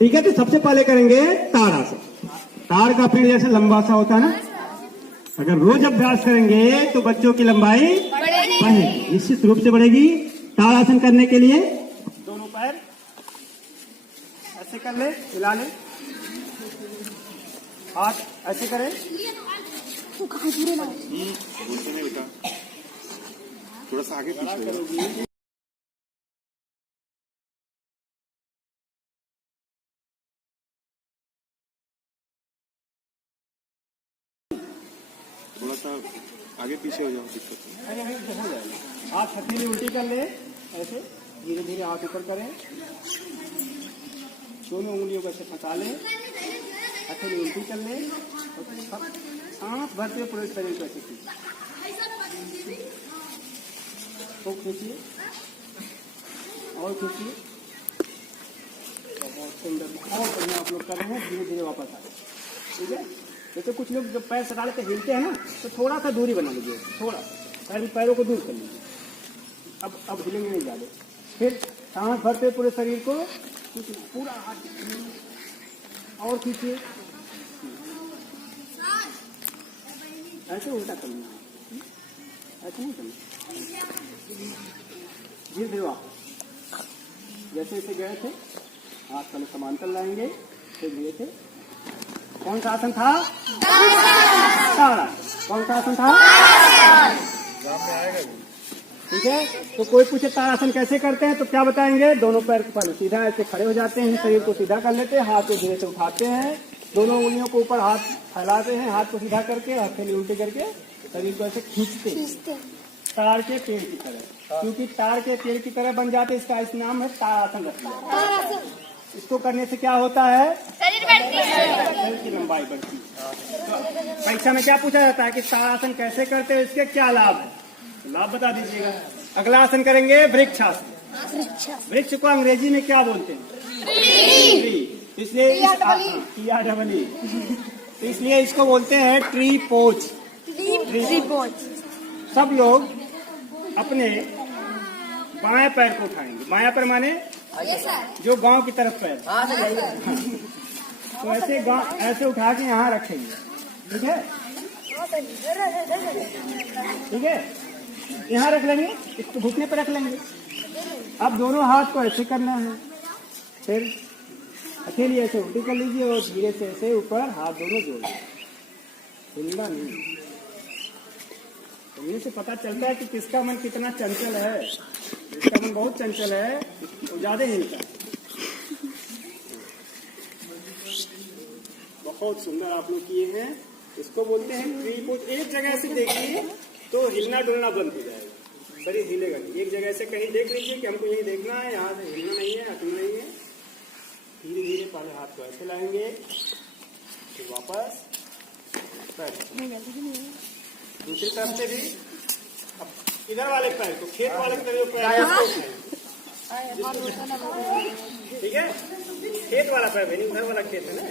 ठीक है, तो सबसे पहले करेंगे ताड़ आसन। ताड़ का पेड़ जैसे लंबा सा होता है ना, अगर रोज अभ्यास करेंगे तो बच्चों की लंबाई बढ़ेगी, निश्चित रूप से बढ़ेगी। ताड़ आसन करने के लिए दोनों पैर ऐसे कर ले, हिला ले, हाथ ऐसे करें। थोड़ा सा आगे पीछे थोड़ा सा आगे पीछे हो जाओ, दिक्कत नहीं। हाथ हथेली उल्टी कर ले, ऐसे धीरे धीरे हाथ ऊपर करें, दोनों उंगलियों को ऐसे फंसा ले, हथेली उल्टी कर ले, सांस भरते पूरे शरीर को ऐसे खींचिए, तो खींचिए और खींचिए। बहुत सुंदर, बहुत बढ़िया आप लोग कर रहे हैं। धीरे धीरे वापस आए, ठीक है। जैसे कुछ लोग जब पैर सटा लेते हिलते हैं ना, तो थोड़ा सा दूरी बना लीजिए, थोड़ा पैरों को दूर कर लीजिए। अब हिलेंगे नहीं ज्यादा। फिर सांस भरते पूरे शरीर को पूरा हाथ और खींचिए, ऐसे उल्टा करना, ऐसे नहीं करना। धीरे धीरे वापस, जैसे जैसे गए थे हाथ पहले समांतर लाएंगे, फिर धीरे से। कौन सा आसन था? ताड़। कौन सा आसन था? ठीक है, तो कोई पूछे ताड़ आसन कैसे करते हैं तो क्या बताएंगे? दोनों पैर को पहले सीधा ऐसे खड़े हो जाते हैं, शरीर को सीधा कर लेते हैं, हाथ को धीरे से उठाते हैं, दोनों उंगलियों को ऊपर हाथ फैलाते हैं, हाथ को सीधा करके हथेली उल्टे करके शरीर को ऐसे खींचते हैं, ताड़ के पेड़ की तरह। क्योंकि ताड़ के पेड़ की तरह बन जाते, इसका इस नाम है ताड़ आसन रख लिया। इसको करने से क्या होता है? शरीर बढ़ती है, शरीर की लंबाई बढ़ती है। तो परीक्षा में क्या पूछा जाता है कि ताड़ आसन कैसे करते हैं, इसके क्या लाभ है? लाभ बता दीजिएगा। अगला आसन करेंगे वृक्षासन। वृक्ष को अंग्रेजी में क्या बोलते हैं? ट्री। इसलिए इसलिए इसको बोलते हैं ट्री पोज। सब लोग अपने बाएं पैर को उठाएंगे, बायां पैर माने जो गांव की तरफ पैर, तो ऐसे ऐसे उठा के यहाँ रखेंगे, ठीक है, ठीक है, यहाँ रख लेंगे, इसको घुटने पर रख लेंगे। अब दोनों हाथ को ऐसे करना है, फिर हथेली ऐसे उल्टी कर लीजिए और धीरे से ऐसे ऊपर हाथ दोनों जोड़ लीजिए, हिलना नहीं। तो से पता चलता है कि किसका मन कितना चंचल है। जिसका मन बहुत चंचल है वो ज्यादा हिलता है। बहुत सुंदर आप लोग किए हैं, इसको बोलते हैं ट्री पोज। एक जगह से देखिए तो हिलना डुलना बंद हो जाएगा, शरीर हिलेगा नहीं। एक जगह से कहीं देख लीजिए कि हमको यही देखना है, यहाँ से हिलना नहीं है, हटना नहीं है। धीरे धीरे पहले हाथ को ऐसे लाएंगे, फिर वापस दूसरी तरफ से भी। अब इधर वाले पैर को, खेत वाले पैर, ठीक है, खेत वाला पैर नहीं, उधर वाला खेत है ना,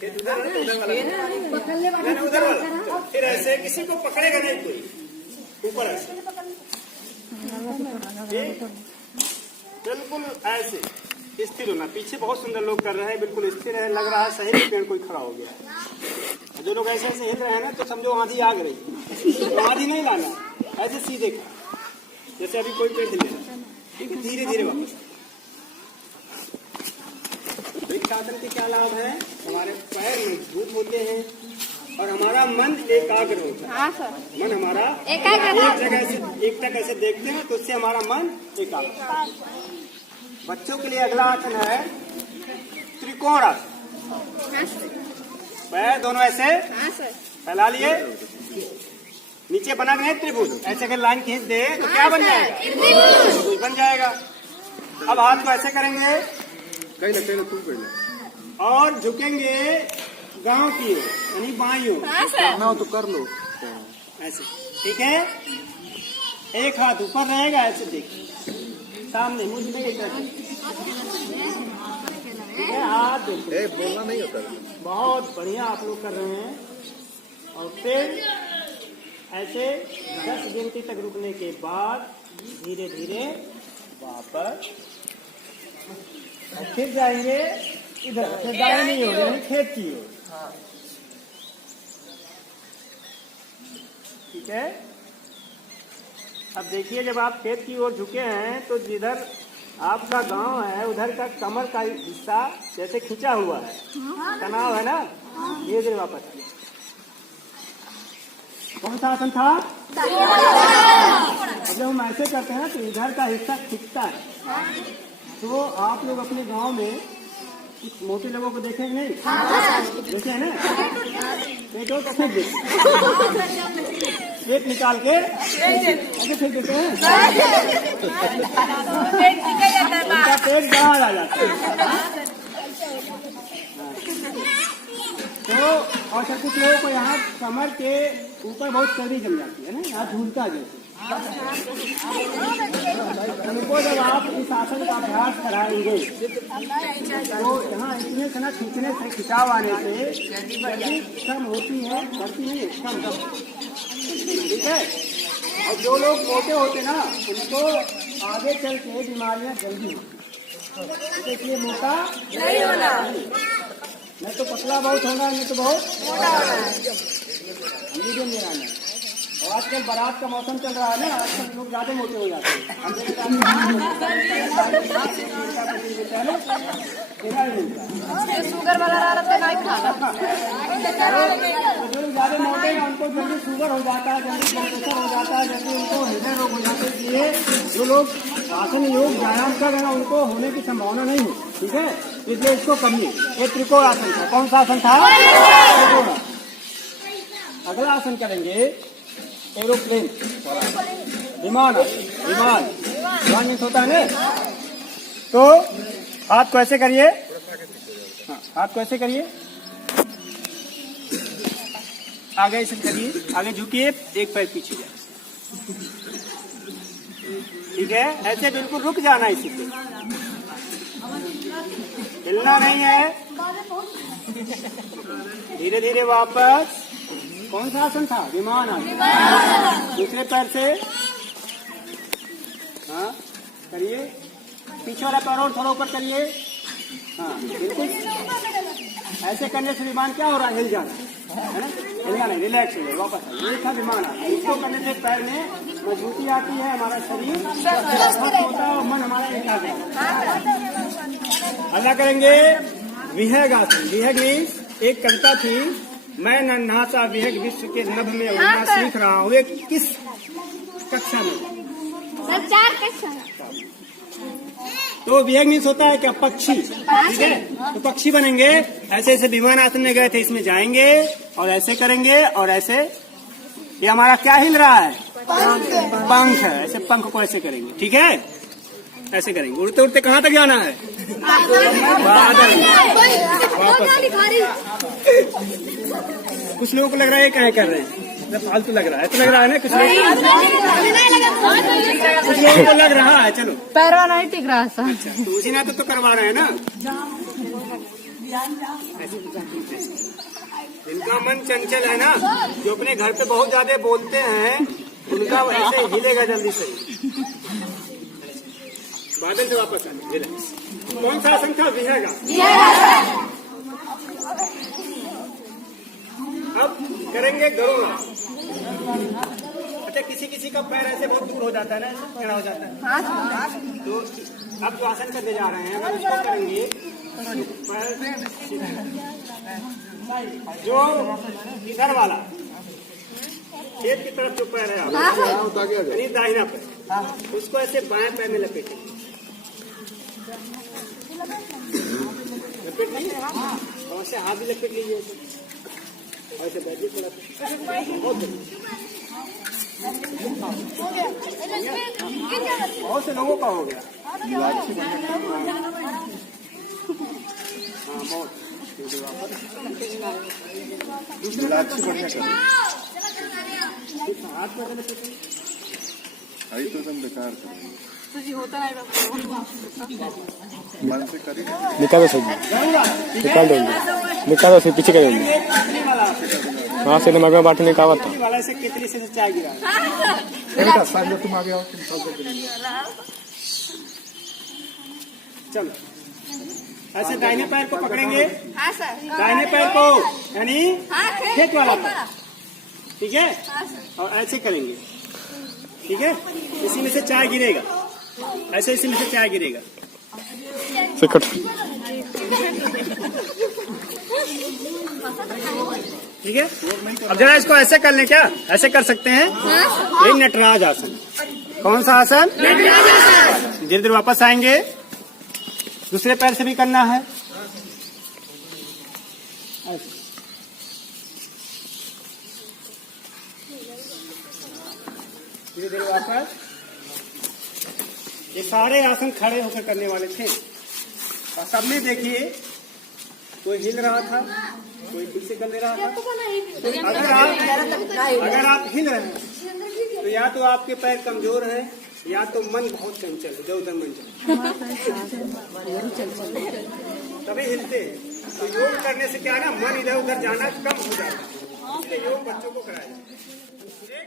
खेत उधर वाला, उधर वाला, उधर वाला। फिर ऐसे किसी को पकड़ेगा नहीं कोई, ऊपर ऐसे बिल्कुल ऐसे स्थिर होना। पीछे बहुत सुंदर लोग कर रहे हैं, बिल्कुल स्थिर है, लग रहा है सही में पेड़ कोई खड़ा हो गया। जो लोग ऐसे ऐसे हिल रहे हैं ना, तो समझो आंधी आ गई, तो आंधी नहीं लाना, ऐसे सीधे जैसे अभी कोई पेड़ हिले, ठीक है, धीरे धीरे वापस। वृक्षासन के क्या लाभ है? हमारे पैर मजबूत होते हैं और हमारा मन एकाग्र होता है। मन हमारा एक जगह से एक तक ऐसे देखते हैं तो उससे हमारा मन एकाग्र। बच्चों के लिए अगला आसन है त्रिकोण आसन। पैर दोनों ऐसे फैला लिए, नीचे बना गए त्रिभुज। ऐसे अगर लाइन खींच दे तो क्या बन जाएगा? त्रिभुज बन जाएगा। अब हाथ को ऐसे करेंगे, कहीं ना और झुकेंगे गांव की ओर, यानी बाईं ओर। करना हो तो कर लो ऐसे, ठीक है। एक हाथ ऊपर रहेगा, ऐसे देखिए सामने मुझ में, ठीक है, हाथ देखिए, बोलना नहीं होता। बहुत बढ़िया आप लोग कर रहे हैं। और फिर ऐसे 10 गिनती तक रुकने के बाद धीरे धीरे वापस, और फिर जाएंगे इधर दाहिनी ओर यानी खेत की ओर। ठीक है। अब देखिए जब आप खेत की ओर झुके हैं तो जिधर आपका गांव है उधर का कमर का हिस्सा जैसे खिंचा हुआ है, तनाव है ना, धीरे धीरे वापस। कौन सा आसन था? जब हम ऐसे करते हैं तो इधर का हिस्सा खिंचता है। तो आप लोग अपने गांव में कुछ मोटे लोगों को देखे नहीं? देखे हैं ना? पेट और कैसे देखे? पेट निकाल के ऐसे फेंक देते हैं, उनका पेट बाहर आ जाता है। तो और सर कुछ लोगों को यहाँ कमर के ऊपर बहुत चर्बी जम जाती है ना, यहाँ झूलता जैसे। उनको जब आप इस आसन का अभ्यास कराएंगे तो यहाँ इतने से ना खींचने से, खिंचाव आने से चर्बी कम होती है, बढ़ती नहीं है, कम। ठीक है। और जो लोग मोटे होते ना उनको आगे चल के बीमारियां जल्दी होती, इसलिए मोटा नहीं होना, नहीं तो पतला बहुत होना, नहीं तो बहुत मोटा होना है, मीडियम में रहना है। और आजकल बारात का मौसम चल रहा है ना, आजकल लोग ज्यादा मोटे हो जाते हैं। शुगर वगैरह नहीं खाना, जो ज्यादा मोटे हैं उनको जल्दी शुगर हो जाता है, जल्दी प्रेशर हो जाता है, जल्दी उनको हृदय रोग हो जाता है। इसलिए जो लोग आसन योग व्यायाम कर रहे हैं उनको होने की संभावना नहीं है। ठीक है, इसलिए इसको करिए। ये त्रिकोण आसन था। कौन सा आसन था? अगला आसन करेंगे एरोप्लेन, विमान। विमान होता है ना। तो हाथ को ऐसे करिए, हाथ को ऐसे करिए, आगे ऐसे करिए, आगे झुकिए, एक पैर पीछे जाए। ठीक है, ऐसे बिल्कुल रुक जाना, इसी पे हिलना नहीं है, धीरे धीरे वापस। कौन सा आसन था? विमान आसन। दूसरे पैर से हाँ करिए, पीछे वाला पैर और थोड़ा ऊपर करिए। हाँ बिल्कुल, ऐसे करने से विमान क्या हो रहा है? हिल जाना है ना, हिलना नहीं, रिलैक्स हो जाए, वापस। ये था विमान आसन। इसको करने से पैर में मजबूती आती है, हमारा शरीर होता है और मन हमारा एकाग्र होता है। अगला करेंगे विहग आसन। विहग मीन्स एक कविता थी, मैं नन्हा सा विहग विश्व के नभ में उड़ना सीख रहा हूँ। ये किस कक्षा में? तो विहग मीन्स होता है क्या? पक्षी। ठीक है, तो पक्षी बनेंगे। ऐसे ऐसे विमान आसन में गए थे, इसमें जाएंगे और ऐसे करेंगे और ऐसे। ये हमारा क्या हिल रहा है? पंख है। ऐसे पंख को ऐसे करेंगे। ठीक है, ऐसे करेंगे। उड़ते उड़ते कहाँ तक जाना है? बादल। कुछ लोगों को लग रहा है क्या कर रहे हैं, फालतू लग रहा है, तो लग रहा है ना कुछ लोगों को लग रहा है। चलो, पैरवा नहीं टिक रहा था। अच्छा, तो उसी नाते तो करवा रहे हैं ना। जिनका मन चंचल है ना, जो अपने घर पे बहुत ज्यादा बोलते हैं, उनका ऐसे हिलेगा जल्दी से। बादल से वापस आने। कौन सा आसन था? विहग। अब करेंगे गरुड़ आसन। अच्छा, किसी किसी का पैर ऐसे बहुत दूर हो जाता है ना, ऐसे खड़ा हो जाता है। तो अब जो आसन करने जा रहे हैं, अगर उसको करेंगे पैर जो इधर वाला खेत की तरफ जो पैर है यानी दाहिना पैर, उसको ऐसे बाएं पैर में लपेटेंगे। लपेट नहीं, और ऐसे हाथ भी लपेट लीजिए, ऐसे बैठिए थोड़ा। बहुत से लोगों का हो गया। हाँ बहुत। हाथ में तो तुम बेकार निकालो सर, निकाल दो, निकालो सर, पीछे करेंगे। हाँ से नमक में बांटने का आवत था। वाला से कितनी से चाय गिरा। तुम आ गया। चलो ऐसे दाहिने पैर को पकड़ेंगे, हाँ सर। दाहिने पैर को यानी हाँ खेत वाला पैर, ठीक है। और ऐसे करेंगे, ठीक है। इसी में से चाय गिरेगा, ऐसे इसी में से चाय गिरेगा। सिकट ठीक है। अब जरा इसको ऐसे कर लें, क्या ऐसे कर सकते हैं? ये नटराज आसन। कौन सा आसन? नटराज आसन। धीरे धीरे वापस आएंगे, दूसरे पैर से भी करना है। धीरे धीरे वापस। ये सारे आसन खड़े होकर करने वाले थे और सब में देखिए कोई हिल रहा था, कोई पीछे कर ले रहा था। अगर आप हिल रहे हैं तो या तो आपके पैर कमजोर है या तो मन बहुत चंचल है, इधर उधर मन तभी हिलते हैं। तो योग करने से क्या है ना, मन इधर उधर जाना कम हो जाता है। इसलिए योग बच्चों को कराया जाए।